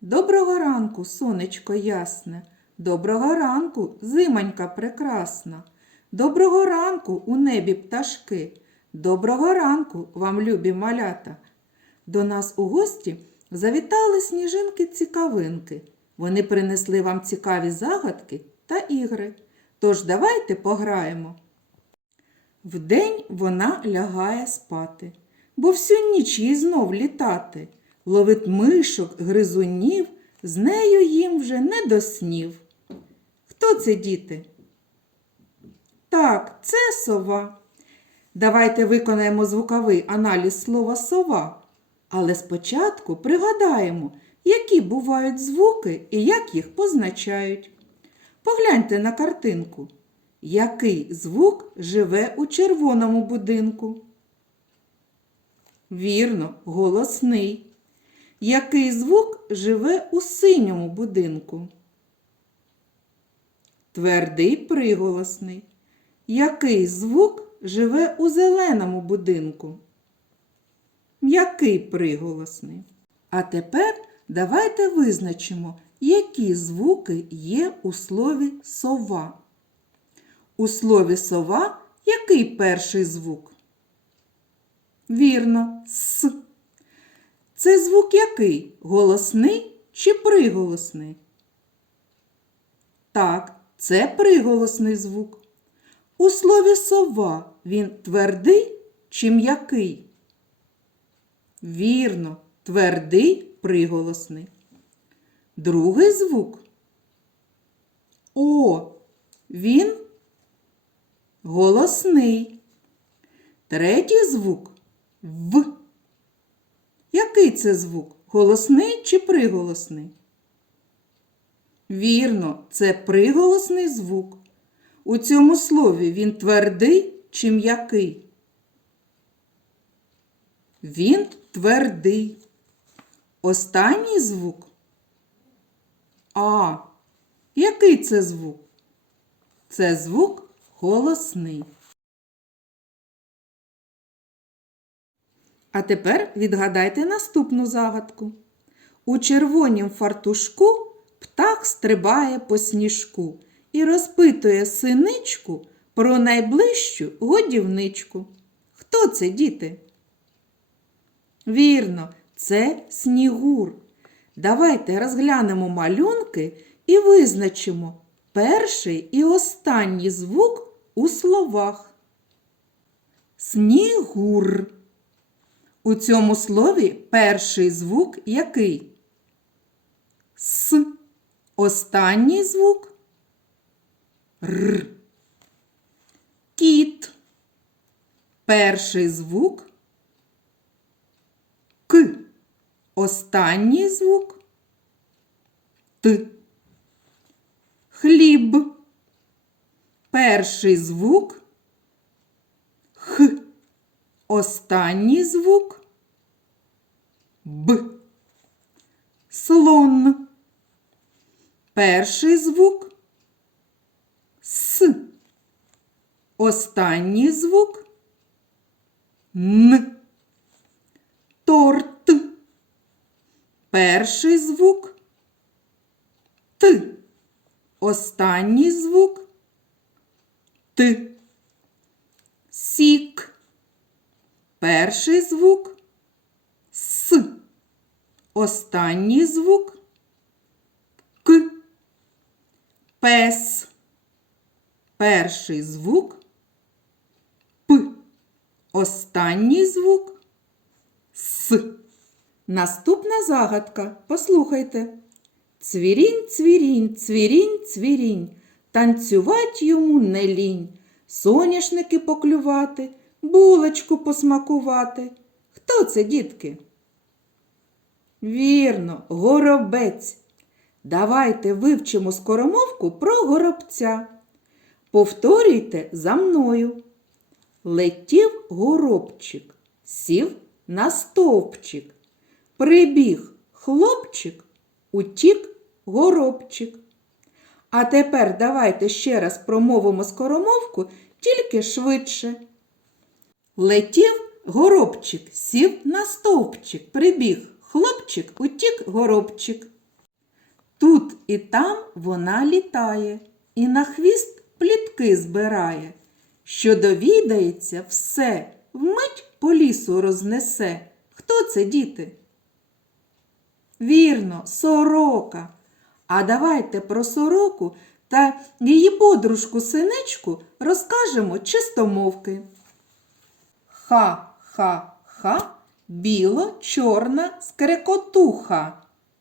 Доброго ранку, сонечко ясне, доброго ранку, зимонька прекрасна. Доброго ранку у небі пташки, доброго ранку вам, любі малята. До нас у гості завітали сніжинки-цікавинки. Вони принесли вам цікаві загадки та ігри. Тож давайте пограємо. Вдень вона лягає спати, бо всю ніч їй знов літати. Ловить мишок, гризунів, з нею їм вже не до снів. Хто це діти? Так, це сова. Давайте виконаємо звуковий аналіз слова сова. Але спочатку пригадаємо, які бувають звуки і як їх позначають. Погляньте на картинку. Який звук живе у червоному будинку? Вірно, голосний. Який звук живе у синьому будинку? Твердий приголосний. Який звук живе у зеленому будинку? М'який приголосний. А тепер давайте визначимо, які звуки є у слові сова. У слові сова який перший звук? Вірно, с. Це звук який? Голосний чи приголосний? Так, це приголосний звук. У слові сова він твердий чи м'який? Вірно, твердий приголосний. Другий звук. О, він голосний. Третій звук В. Який це звук? Голосний чи приголосний? Вірно, це приголосний звук. У цьому слові він твердий чи м'який? Він твердий. Останній звук. А. Який це звук? Це звук голосний. А тепер відгадайте наступну загадку. У червонім фартушку птах стрибає по сніжку і розпитує синичку про найближчу годівничку. Хто це, діти? Вірно, це снігур. Давайте розглянемо малюнки і визначимо перший і останній звук у словах. Снігур. У цьому слові перший звук який? С. Останній звук Р. Кіт. Перший звук К. Останній звук Т. Хліб. Перший звук Х. Останній звук Б. Слон. Перший звук С. Останній звук Н. Торт. Перший звук Т. Останній звук Т. Сік. Перший звук С. Останній звук К. Пес. Перший звук П. Останній звук С. Наступна загадка. Послухайте. Цвірінь, цвірінь, цвірінь, цвірінь. Танцювать йому не лінь. Соняшники поклювати, булочку посмакувати. Хто це, дітки? Вірно, горобець. Давайте вивчимо скоромовку про горобця. Повторюйте за мною. Летів горобчик, сів на стовпчик. Прибіг хлопчик, утік горобчик. А тепер давайте ще раз промовимо скоромовку тільки швидше. Летів горобчик, сів на стовпчик, прибіг хлопчик, утік горобчик. Тут і там вона літає, і на хвіст плітки збирає. Що довідається все, вмить по лісу рознесе. Хто це, діти? Вірно, сорока. А давайте про сороку та її подружку синичку розкажемо чистомовки. Ха-ха-ха, біло-чорна скрекотуха.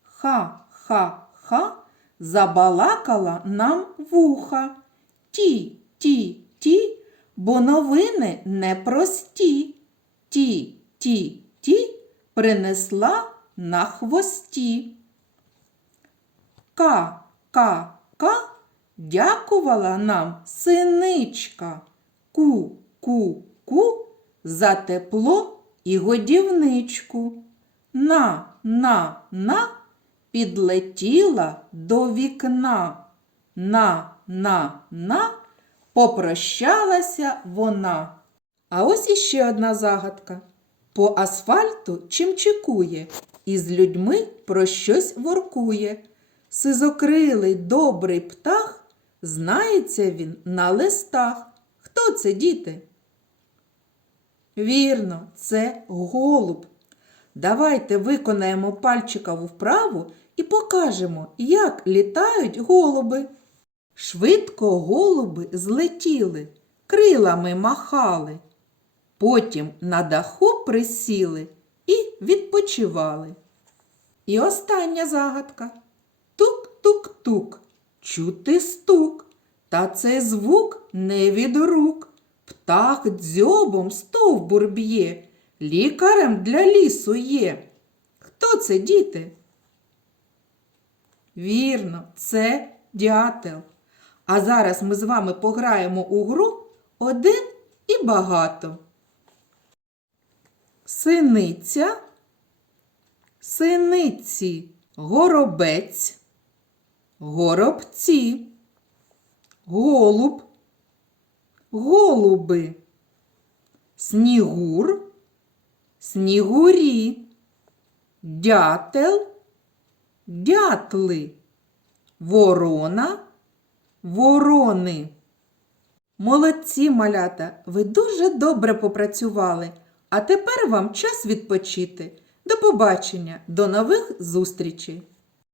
Ха-ха-ха, забалакала нам вуха. Ті, ті, ті, бо новини непрості. Ті, ті, ті, принесла на хвості. Ка, ка, ка, дякувала нам синичка. Ку, ку, ку, за тепло і годівничку. На, на, на, підлетіла до вікна. На, на, на, попрощалася вона. А ось іще одна загадка. По асфальту чимчикує, і з людьми про щось воркує. Сизокрилий добрий птах, знається він на листах. Хто це, діти? Вірно, це голуб. Давайте виконаємо пальчикову вправу і покажемо, як літають голуби. Швидко голуби злетіли, крилами махали. Потім на даху присіли і відпочивали. І остання загадка. Тук-тук-тук, чути стук, та цей звук не від рук. Птах дзьобом стовбур б'є, лікарем для лісу є. Хто це, діти? Вірно, це дятел. А зараз ми з вами пограємо у гру один і багато. Синиця, синиці, горобець, горобці, голуб, голуби, снігур, снігурі, дятел, дятли, ворона, ворони. Молодці, малята, ви дуже добре попрацювали. А тепер вам час відпочити. До побачення, до нових зустрічей!